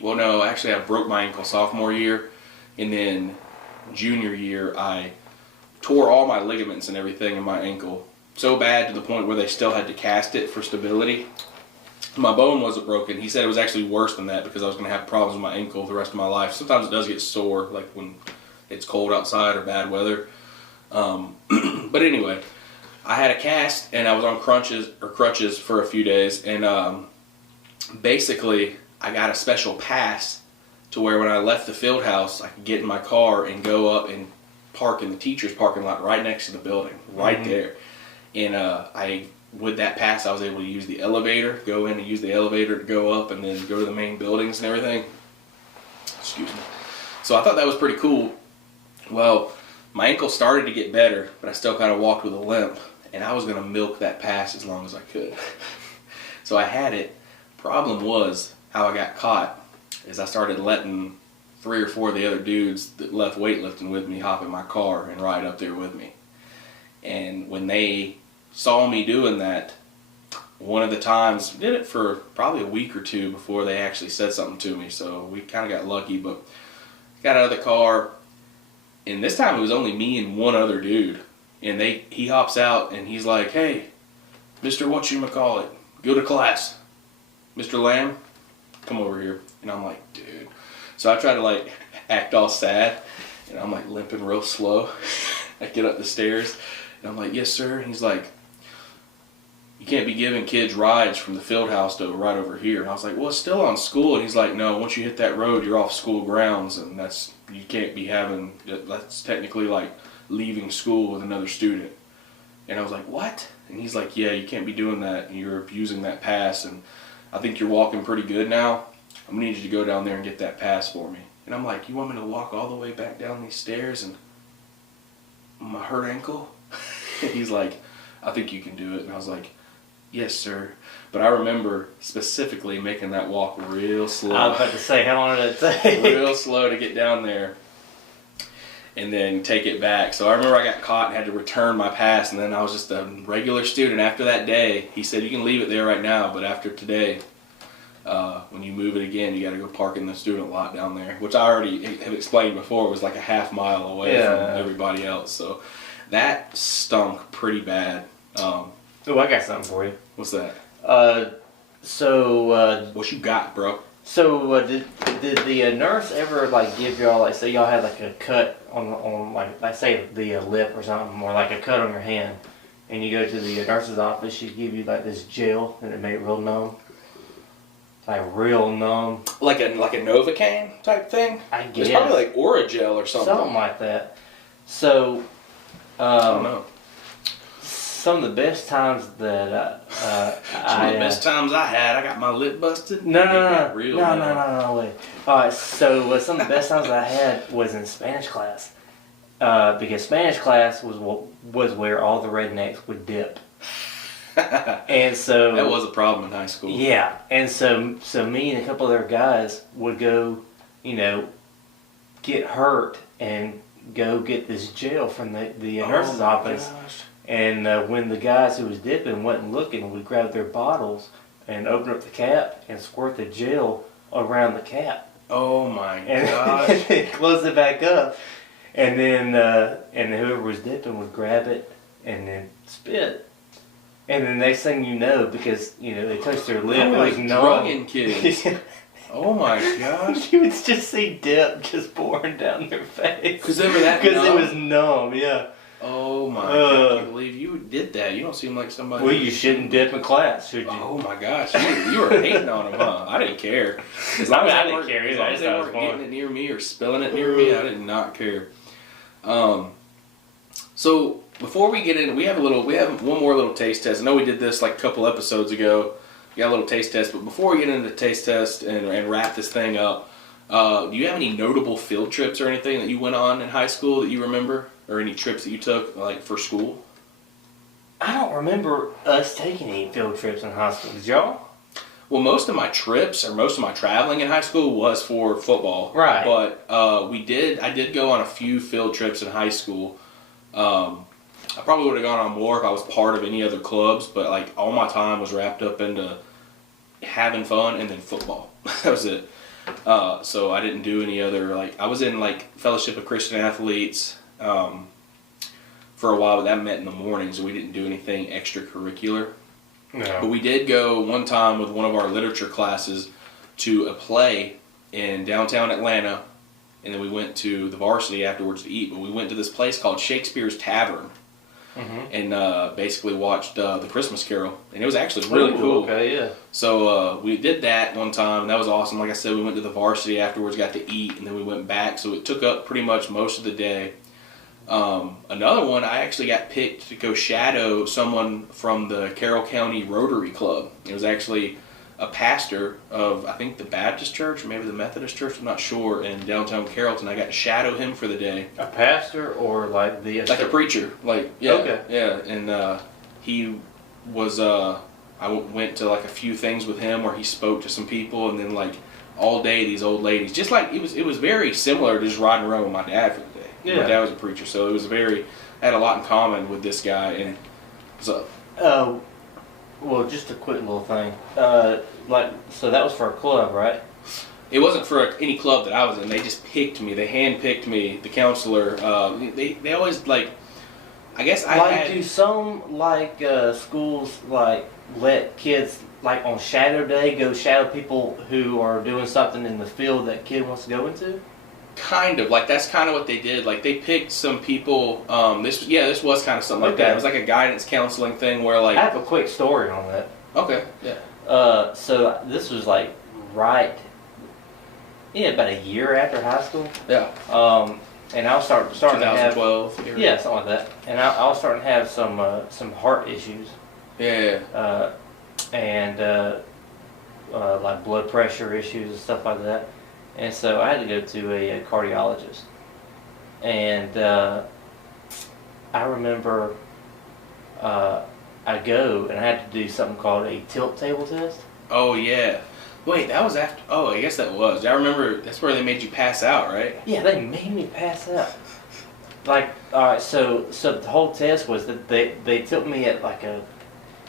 Well, no, actually I broke my ankle sophomore year, and then junior year I tore all my ligaments and everything in my ankle so bad to the point where they still had to cast it for stability. My bone wasn't broken. He said it was actually worse than that because I was going to have problems with my ankle the rest of my life. Sometimes it does get sore, like when it's cold outside or bad weather. But anyway, I had a cast and I was on crutches for a few days, and basically I got a special pass to where when I left the field house, I could get in my car and go up and park in the teacher's parking lot right next to the building, right there. And with that pass, I was able to use the elevator, go in and use the elevator to go up and then go to the main buildings and everything. Excuse me. So I thought that was pretty cool. Well, my ankle started to get better, but I still kind of walked with a limp, and I was going to milk that pass as long as I could. So I had it. Problem was, how I got caught is I started letting 3 or 4 of the other dudes that left weightlifting with me hop in my car and ride up there with me. And when they saw me doing that, one of the times, did it for probably a week or 2 before they actually said something to me, so we kind of got lucky, but got out of the car, and this time it was only me and one other dude, and he hops out and he's like, "Hey, Mr. Whatchamacallit, go to class. Mr. Lamb, come over here." And I'm like, dude. So I try to like act all sad, and I'm like limping real slow. I get up the stairs, and I'm like, "Yes, sir." And he's like, "You can't be giving kids rides from the field house to right over here." And I was like, "Well, it's still on school." And he's like, "No, once you hit that road, you're off school grounds, and you can't be having, that's technically like leaving school with another student." And I was like, "What?" And he's like, "Yeah, you can't be doing that, and you're abusing that pass, and I think you're walking pretty good now. I'm going to need you to go down there and get that pass for me." And I'm like, "You want me to walk all the way back down these stairs and my hurt ankle?" And he's like, "I think you can do it." And I was like, "Yes, sir." But I remember specifically making that walk real slow. I was about to say, how long did it take? Real slow to get down there and then take it back. So I remember I got caught and had to return my pass, and then I was just a regular student after that day. He said, "You can leave it there right now, but after today, when you move it again, you got to go park in the student lot down there," which I already have explained before was like a half mile away from everybody else. So that stunk pretty bad. Oh, I got something for you. What's that? What you got, bro? So did the nurse ever like give y'all, like, say y'all had like a cut on like say the lip or something, or like a cut on your hand, and you go to the nurse's office, she'd give you like this gel and it made it real numb, like real numb, like a Novocaine type thing. I guess it's probably like Oragel or something like that. So I don't know. Some of the best times that some of the best times I had, I got my lip busted. No, wait. All right, so some of the best times I had was in Spanish class, because Spanish class was where all the rednecks would dip, and so that was a problem in high school. Yeah, and so me and a couple other guys would go, get hurt and go get this gel from the nurse's office. Gosh. And when the guys who was dipping wasn't looking, we'd grab their bottles and open up the cap and squirt the gel around the cap. Oh my gosh. And close it back up. And then whoever was dipping would grab it and then spit. And the next thing you know, because, they touched their lip, it was drugging kids. Oh my gosh. You would just see dip just pouring down their face. Because they were that Because it was numb, yeah. Oh my god, I can't believe you did that. You don't seem like somebody... Well, you shouldn't dip in class, should you? Oh my gosh, you were hating on him, huh? I didn't care. As long as I didn't care either. As long as they weren't getting it near me or spilling it near me, I did not care. So, before we get in, we have one more little taste test. I know we did this like a couple episodes ago. We got a little taste test, but before we get into the taste test and wrap this thing up, do you have any notable field trips or anything that you went on in high school that you remember? Or any trips that you took, like, for school? I don't remember us taking any field trips in high school. Did y'all? Well, most of my trips or most of my traveling in high school was for football. Right. But I did go on a few field trips in high school. I probably would have gone on more if I was part of any other clubs, but like all my time was wrapped up into having fun and then football. That was it. So I didn't do any other, like, I was in like Fellowship of Christian Athletes for a while, but that met in the mornings, and we didn't do anything extracurricular. No. But we did go one time with one of our literature classes to a play in downtown Atlanta, and then we went to the varsity afterwards to eat. But we went to this place called Shakespeare's Tavern, and basically watched The Christmas Carol, and it was actually really cool. Okay, yeah. So we did that one time, and that was awesome. Like I said, we went to the varsity afterwards, got to eat, and then we went back. So it took up pretty much most of the day. Another one, I actually got picked to go shadow someone from the Carroll County Rotary Club. It was actually a pastor of, I think, the Baptist church or maybe the Methodist church, I'm not sure, in downtown Carrollton. I got to shadow him for the day. A pastor or like like a preacher, like, yeah, okay. Yeah, and he was, I went to like a few things with him where he spoke to some people, and then like all day these old ladies, just like it was very similar to just riding around with my dad for the day. Yeah. My dad was a preacher, so it was I had a lot in common with this guy, and so. Well, just a quick little thing. So that was for a club, right? It wasn't for any club that I was in. They just picked me. They handpicked me. The counselor. They always like. I guess do some schools like let kids like on shadow day go shadow people who are doing something in the field that kid wants to go into? Kind of like that's kind of what they did. Like they picked some people. This was kind of something like that. It was like a guidance counseling thing where like. I have a quick story on that. Okay. Yeah. So this was like about a year after high school. Yeah. And I was starting to have 2012. something like that. And I was starting to have some heart issues. Yeah. And like blood pressure issues and stuff like that. And so I had to go to a cardiologist. And I remember I go and I had to do something called a tilt table test. Oh yeah. Wait, that was after. Oh, I guess that was. I remember that's where they made you pass out, right? Yeah, they made me pass out. Like, all right, so the whole test was that they tilt me at like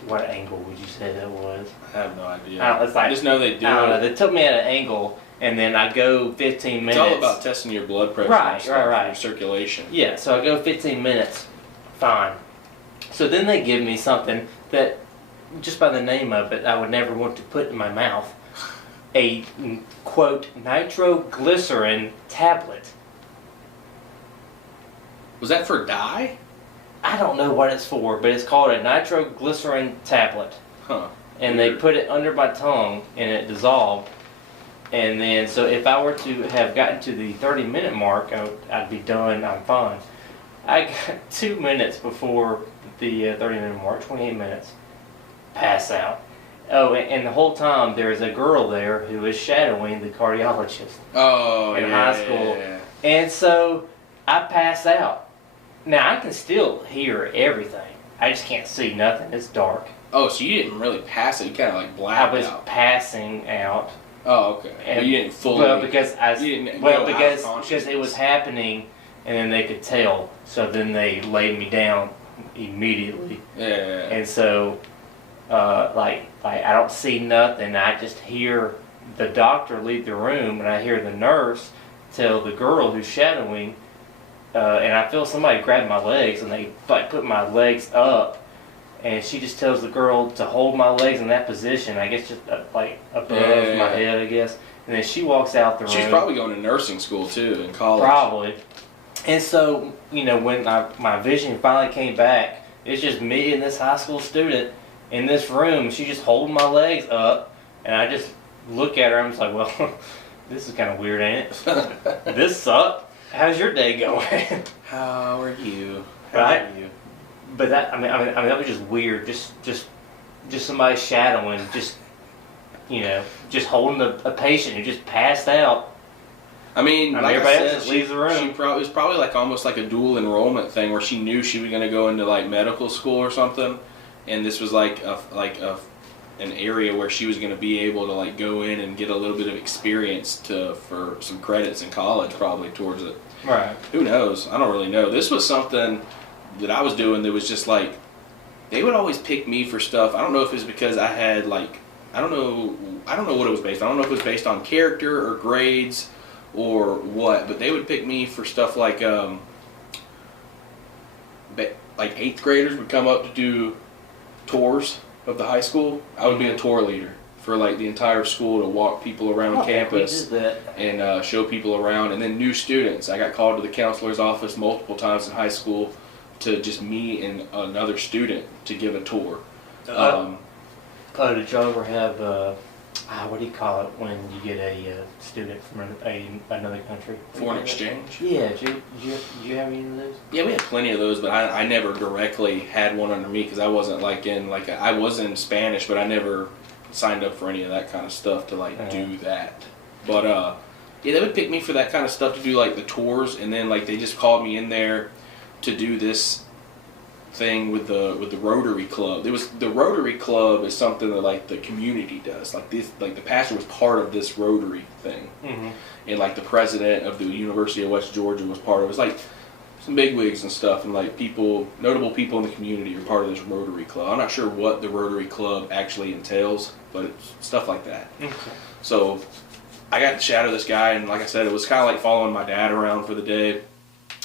what angle would you say that was? I have no idea. I just know they do. I don't know. They tilt me at an angle, and then I go 15 minutes. It's all about testing your blood pressure, right. Your circulation. Yeah, so I go 15 minutes, fine. So then they give me something that, just by the name of it, I would never want to put in my mouth. A, quote, nitroglycerin tablet. Was that for dye? I don't know what it's for, but it's called a nitroglycerin tablet. Huh. And they put it under my tongue, and it dissolved. And then, so if I were to have gotten to the 30-minute mark, I'd be done, I'm fine. I got 2 minutes before the 30-minute mark, 28 minutes, pass out. Oh, and the whole time there is a girl there who is shadowing the cardiologist in high school. Yeah. And so I pass out. Now I can still hear everything. I just can't see nothing. It's dark. Oh, so you didn't really pass it. You kind of like blacked out. I was passing out. Oh, okay. And, you didn't fully. Well, because it was happening, and then they could tell. So then they laid me down immediately. Yeah. And so, like I don't see nothing. I just hear the doctor leave the room, and I hear the nurse tell the girl who's shadowing, and I feel somebody grab my legs, and they like put my legs up, and she just tells the girl to hold my legs in that position. I guess just like above my head, I guess. And then she walks out the room. She's probably going to nursing school too in college. Probably. And so, when my vision finally came back, it's just me and this high school student in this room. She just holding my legs up, and I just look at her. I'm just like, well, this is kind of weird, ain't it? This sucked. How's your day going? How are you? Right? But that, I mean, that was just weird. Just somebody shadowing, just holding a patient who just passed out. I mean, like everybody I else said, leaves the room. it was probably like almost like a dual enrollment thing where she knew she was going to go into like medical school or something, and this was like an area where she was going to be able to like go in and get a little bit of experience for some credits in college, probably towards it. Right. Who knows? I don't really know. This was something that I was doing that was just like, they would always pick me for stuff. I don't know if it's because I had like, I don't know what it was based on. I don't know if it was based on character or grades or what, but they would pick me for stuff like 8th graders would come up to do tours of the high school. I would be a tour leader for like the entire school to walk people around campus and show people around. And then new students, I got called to the counselor's office multiple times in high school to just me and another student to give a tour. Did y'all ever have what do you call it when you get a student from another country? Foreign exchange? Yeah, did you have any of those? Yeah, we had plenty of those, but I never directly had one under me because I wasn't I was in Spanish, but I never signed up for any of that kind of stuff to do that. But yeah, they would pick me for that kind of stuff to do like the tours, and then like they just called me in there to do this thing with the Rotary Club. The Rotary Club is something that like the community does. Like the pastor was part of this Rotary thing, and like the president of the University of West Georgia was part of it. It was like some bigwigs and stuff, and like notable people in the community are part of this Rotary Club. I'm not sure what the Rotary Club actually entails, but it's stuff like that. Okay. So I got to shadow this guy, and like I said, it was kind of like following my dad around for the day.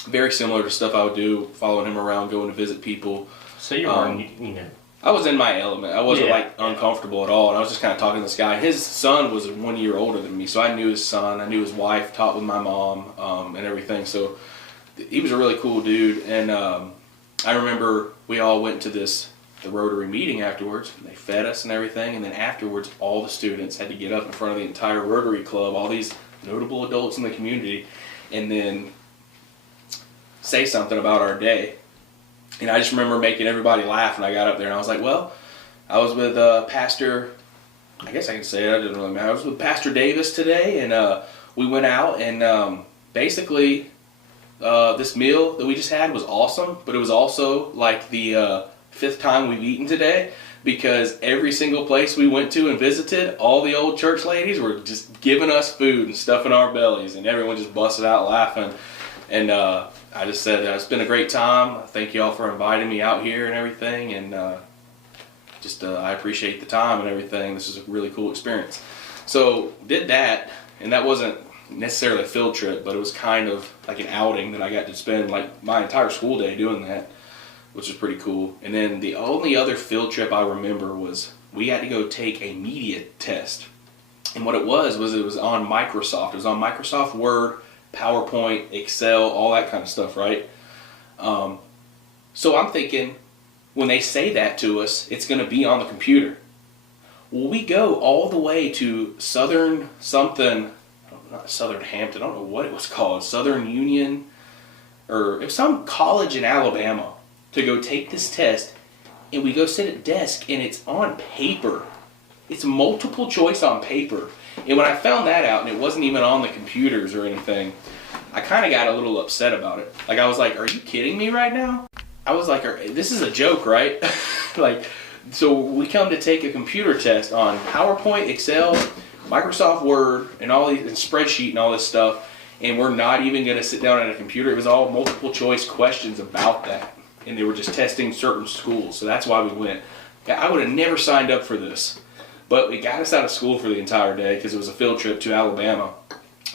Very similar to stuff I would do, following him around, going to visit people. So you were, I was in my element. I wasn't uncomfortable at all, and I was just kind of talking to this guy. His son was 1 year older than me, so I knew his son. I knew his wife, taught with my mom, and everything. So he was a really cool dude, and I remember we all went to the Rotary meeting afterwards. And they fed us and everything, and then afterwards, all the students had to get up in front of the entire Rotary Club, all these notable adults in the community, and then say something about our day. And I just remember making everybody laugh, and I got up there and I was like, well, I was with Pastor, I guess I can say it, it didn't really matter. I was with Pastor Davis today, and we went out, and basically this meal that we just had was awesome, but it was also like the 5th time we've eaten today, because every single place we went to and visited, all the old church ladies were just giving us food and stuffing our bellies, and everyone just busted out laughing. And I just said, it's been a great time. Thank you all for inviting me out here and everything. And I appreciate the time and everything. This is a really cool experience. So did that, and that wasn't necessarily a field trip, but it was kind of like an outing that I got to spend like my entire school day doing that, which was pretty cool. And then the only other field trip I remember was we had to go take a media test. And what it was it was on Microsoft. It was on Microsoft Word, PowerPoint, Excel, all that kind of stuff, right? So I'm thinking, when they say that to us, it's going to be on the computer. Well, we go all the way to Southern something, not Southern Hampton, I don't know what it was called, Southern Union, or it was some college in Alabama, to go take this test, and we go sit at a desk, and it's on paper. It's multiple choice on paper. And when I found that out, and it wasn't even on the computers or anything, I kind of got a little upset about it. Like, I was like, are you kidding me right now? I was like, this is a joke, right? Like, so we come to take a computer test on PowerPoint, Excel, Microsoft Word, and all these, and spreadsheet and all this stuff, and we're not even going to sit down at a computer. It was all multiple choice questions about that, and they were just testing certain schools, so that's why we went. I would have never signed up for this. But it got us out of school for the entire day because it was a field trip to Alabama.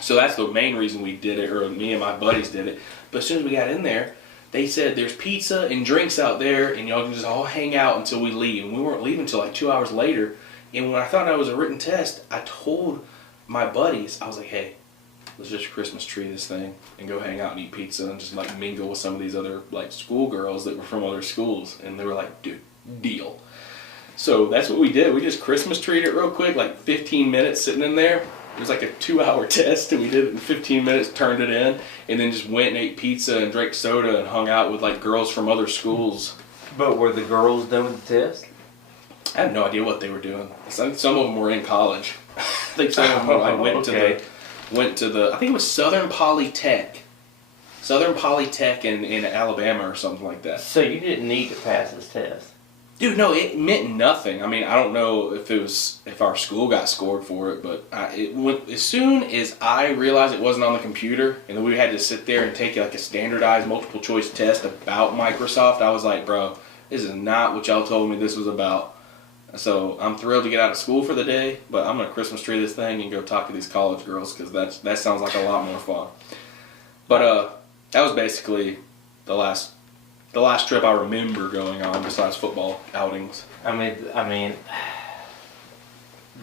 So that's the main reason we did it, or me and my buddies did it. But as soon as we got in there, they said there's pizza and drinks out there, and y'all can just all hang out until we leave. And we weren't leaving until like 2 hours later. And when I found out it was a written test, I told my buddies, I was like, hey, let's just Christmas tree this thing and go hang out and eat pizza and just like mingle with some of these other like schoolgirls that were from other schools. And they were like, dude, deal. So that's what we did. We just Christmas treed it real quick, like 15 minutes sitting in there. It was like a 2-hour test, and we did it in 15 minutes, turned it in, and then just went and ate pizza and drank soda and hung out with like girls from other schools. But were the girls done with the test? I have no idea what they were doing. Some of them were in college. I think some of them went to went to I think it was Southern Polytech in Alabama or something like that. So you didn't need to pass this test? Dude, no, it meant nothing. I mean, I don't know if our school got scored for it, but as soon as I realized it wasn't on the computer and then we had to sit there and take like a standardized multiple choice test about Microsoft, I was like, bro, this is not what y'all told me this was about. So I'm thrilled to get out of school for the day, but I'm gonna Christmas tree this thing and go talk to these college girls because that sounds like a lot more fun. But that was basically the last trip I remember going on besides football outings. I mean,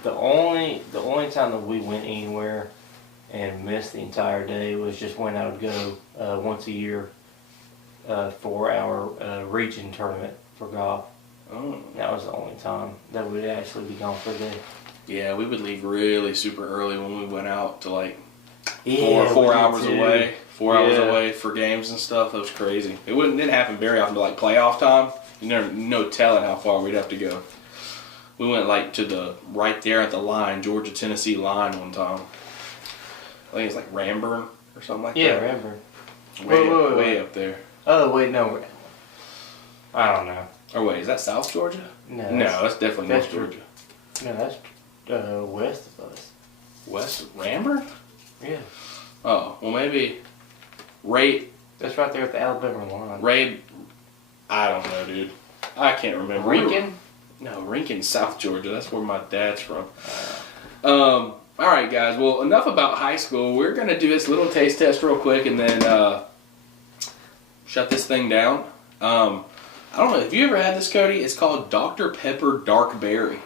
the only time that we went anywhere and missed the entire day was just when I would go once a year for our region tournament for golf. Oh. That was the only time that we'd actually be gone for a day. Yeah, we would leave really super early when we went out to like Yeah, four we did hours too. away. 4 hours away for games and stuff. That was crazy. It didn't happen very often, but like playoff time, you never no telling how far we'd have to go. We went like to right there at the line, Georgia-Tennessee line one time. I think it's like Ramburn or something like Yeah, that. Ramburn. Way up there. Oh wait, no. I don't know. Or wait, is that South Georgia? No, That's definitely North Georgia. No, that's west of us. West Ramburn? Yeah. Oh, well maybe That's right there at the Alabama line. I don't know, dude. I can't remember. Lincoln? No, Lincoln, South Georgia. That's where my dad's from. All right, guys. Well, enough about high school. We're going to do this little taste test real quick and then shut this thing down. I don't know. Have you ever had this, Cody? It's called Dr. Pepper Dark Berry.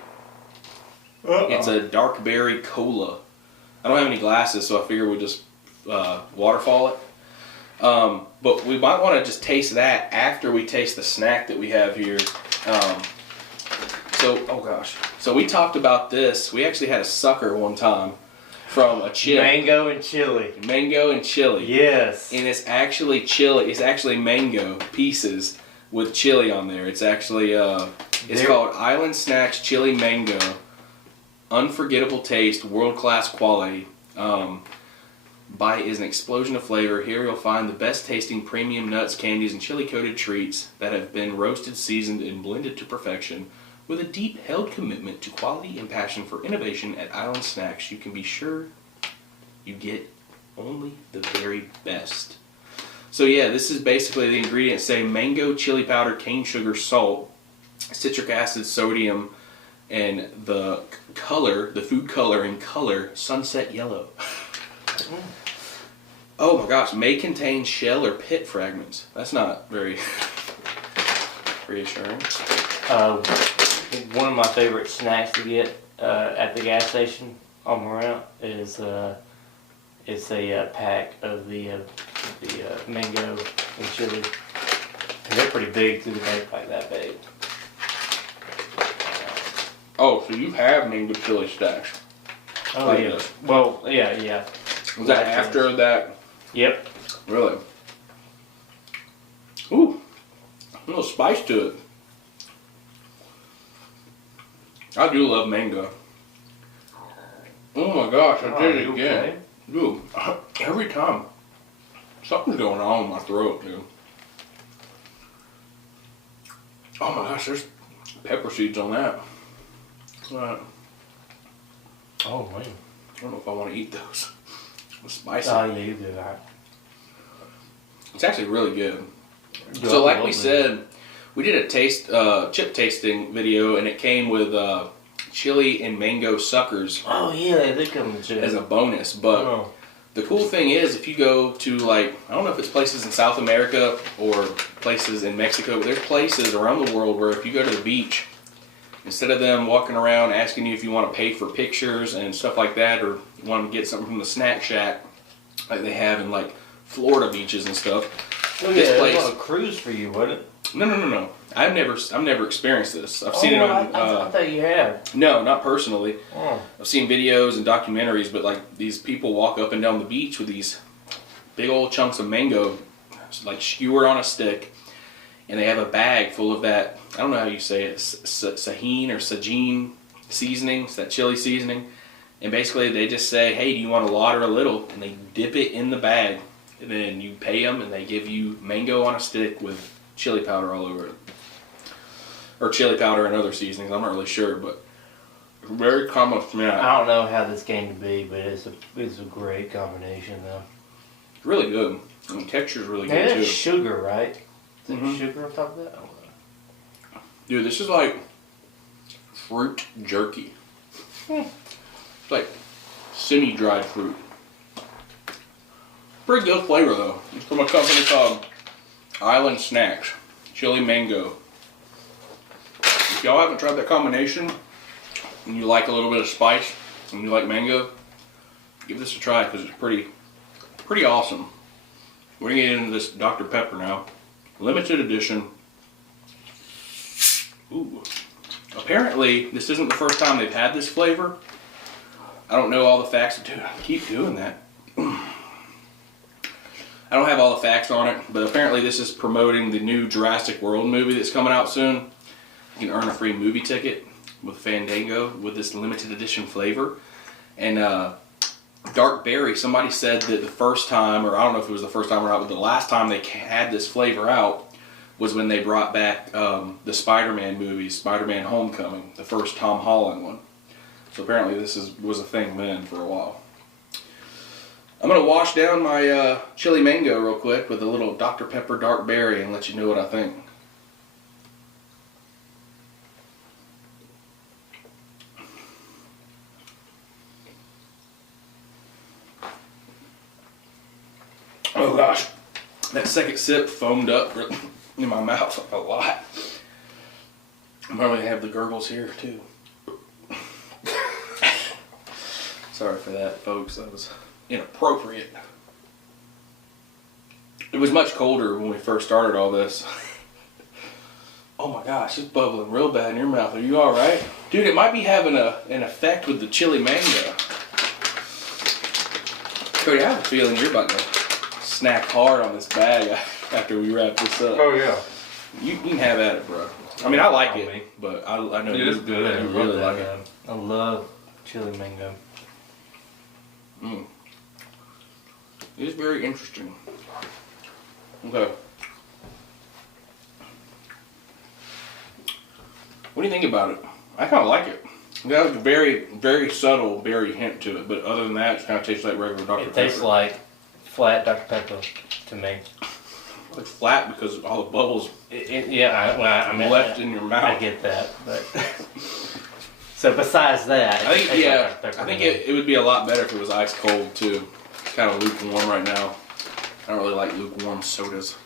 It's a dark berry cola. I don't have any glasses, so I figure we'll just waterfall it. But we might want to just taste that after we taste the snack that we have here. So we talked about this. We actually had a sucker one time from a chip. Mango and chili. Mango and chili. Yes. And it's actually chili. It's actually mango pieces with chili on there. It's actually it's called Island Snacks Chili Mango. Unforgettable taste, world-class quality. Bite is an explosion of flavor. Here you'll find the best tasting premium nuts, candies, and chili-coated treats that have been roasted, seasoned, and blended to perfection. With a deep-held commitment to quality and passion for innovation at Island Snacks, you can be sure you get only the very best. So yeah, this is basically the ingredients say mango, chili powder, cane sugar, salt, citric acid, sodium, and the color, the food coloring color, sunset yellow. Oh my gosh, may contain shell or pit fragments. That's not very reassuring. One of my favorite snacks to get at the gas station on my route is it's a pack of the mango and chili. And they're pretty big too. They're like that big. Oh, so you have mango chili stacks. Oh like yeah. this. Well, yeah. Was that after that? Yep. Really? Ooh, a little spice to it. I do love mango. Oh my gosh, I did it again. Okay? Dude, every time. Something's going on in my throat, dude. Oh my gosh, there's pepper seeds on that. Oh man. I don't know if I want to eat those. It's spicy. Oh yeah, you do that. It's actually really good. So like we said, we did a chip tasting video, and it came with chili and mango suckers. Oh yeah, they come with as a bonus. But the cool thing is, if you go to I don't know if it's places in South America or places in Mexico, but there's places around the world where if you go to the beach, instead of them walking around asking you if you want to pay for pictures and stuff like that, or you want to get something from the snack shack, like they have in Florida beaches and stuff. Oh yeah, it was a cruise for you, wasn't it? No. I've never experienced this. I've seen it on. I thought you had. No, not personally. Oh. I've seen videos and documentaries, but these people walk up and down the beach with these big old chunks of mango, skewered on a stick, and they have a bag full of that. I don't know how you say it, Sajin or Sajin seasoning. It's that chili seasoning, And basically they just say, hey, do you want a lot or a little? And they dip it in the bag. And then you pay them and they give you mango on a stick with chili powder all over it. Or chili powder and other seasonings, I'm not really sure, but very common snack. I don't know how this came to be, but it's a great combination though. Really good. And the texture's really good Maybe too. that's sugar, right? Is Mhm. sugar on top of that? I don't know. Dude, this is like fruit jerky. It's like semi-dried fruit. Pretty good flavor though. It's from a company called Island Snacks. Chili mango. If y'all haven't tried that combination and you like a little bit of spice and you like mango, give this a try because it's pretty awesome. We're gonna get into this Dr. Pepper now. Limited edition. Ooh. Apparently, this isn't the first time they've had this flavor. I don't know all the facts. Dude, I keep doing that. I don't have all the facts on it, but apparently this is promoting the new Jurassic World movie that's coming out soon. You can earn a free movie ticket with Fandango with this limited edition flavor. And Dark Berry, somebody said that the first time, or I don't know if it was the first time or not, but the last time they had this flavor out was when they brought back the Spider-Man movies, Spider-Man Homecoming, the first Tom Holland one. So apparently this was a thing then for a while. I'm going to wash down my chili mango real quick with a little Dr. Pepper Dark Berry and let you know what I think. Oh gosh, that second sip foamed up in my mouth a lot. I'm probably going to have the gurgles here too. Sorry for that, folks. That was inappropriate. It was much colder when we first started all this. Oh my gosh, it's bubbling real bad in your mouth. Are you alright? Dude, it might be having an effect with the chili mango. Cody, I have a feeling you're about to snack hard on this bag after we wrap this up. Oh yeah. You can have at it, bro. I mean, I like it, but I know It is good. You really like it. I love chili mango. Mm. It is very interesting. Okay. What do you think about it? I kind of like it. It has a very, very subtle berry hint to it, but other than that, it kind of tastes like regular Dr. Pepper. It tastes like flat Dr. Pepper to me. It's flat because of all the bubbles I mean, left in your mouth. I get that, but so besides that, I think it would be a lot better if it was ice cold too. It's kind of lukewarm right now. I don't really like lukewarm sodas.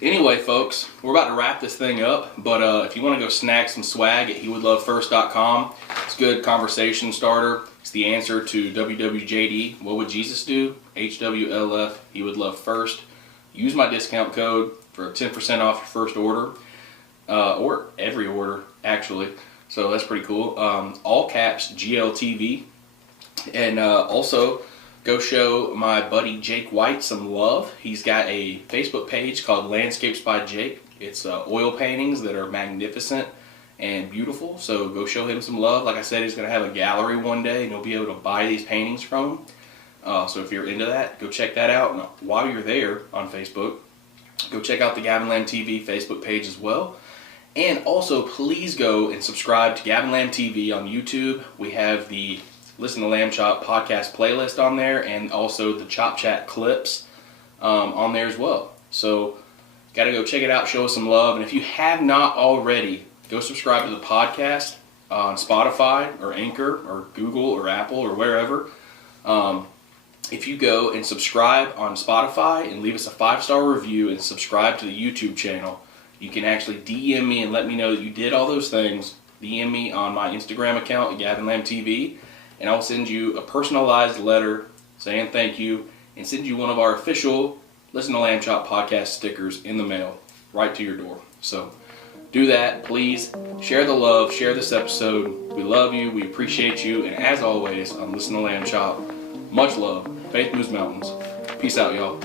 Anyway, folks, we're about to wrap this thing up, but if you want to go snag some swag at hewouldlovefirst.com, it's a good conversation starter. It's the answer to WWJD, what would Jesus do? HWLF, he would love first. Use my discount code for 10% off your first order, or every order, actually. So that's pretty cool. All caps, GLTV. And also, go show my buddy Jake White some love. He's got a Facebook page called Landscapes by Jake. It's oil paintings that are magnificent and beautiful. So go show him some love. Like I said, he's going to have a gallery one day and you'll be able to buy these paintings from him. So if you're into that, go check that out. And while you're there on Facebook, go check out the Gavin Lamb TV Facebook page as well. And also, please go and subscribe to Gavin Lamb TV on YouTube. We have the Listen to Lamb Chop podcast playlist on there, and also the Chop Chat clips on there as well. So, got to go check it out, show us some love. And if you have not already, go subscribe to the podcast on Spotify or Anchor or Google or Apple or wherever. If you go and subscribe on Spotify and leave us a 5-star review and subscribe to the YouTube channel, you can actually DM me and let me know that you did all those things. DM me on my Instagram account at Gavin Lamb TV, and I'll send you a personalized letter saying thank you and send you one of our official Listen to Lamb Chop podcast stickers in the mail right to your door. So do that, please. Share the love, share this episode. We love you, we appreciate you, and as always, on Listen to Lamb Chop, much love, faith moves mountains. Peace out, y'all.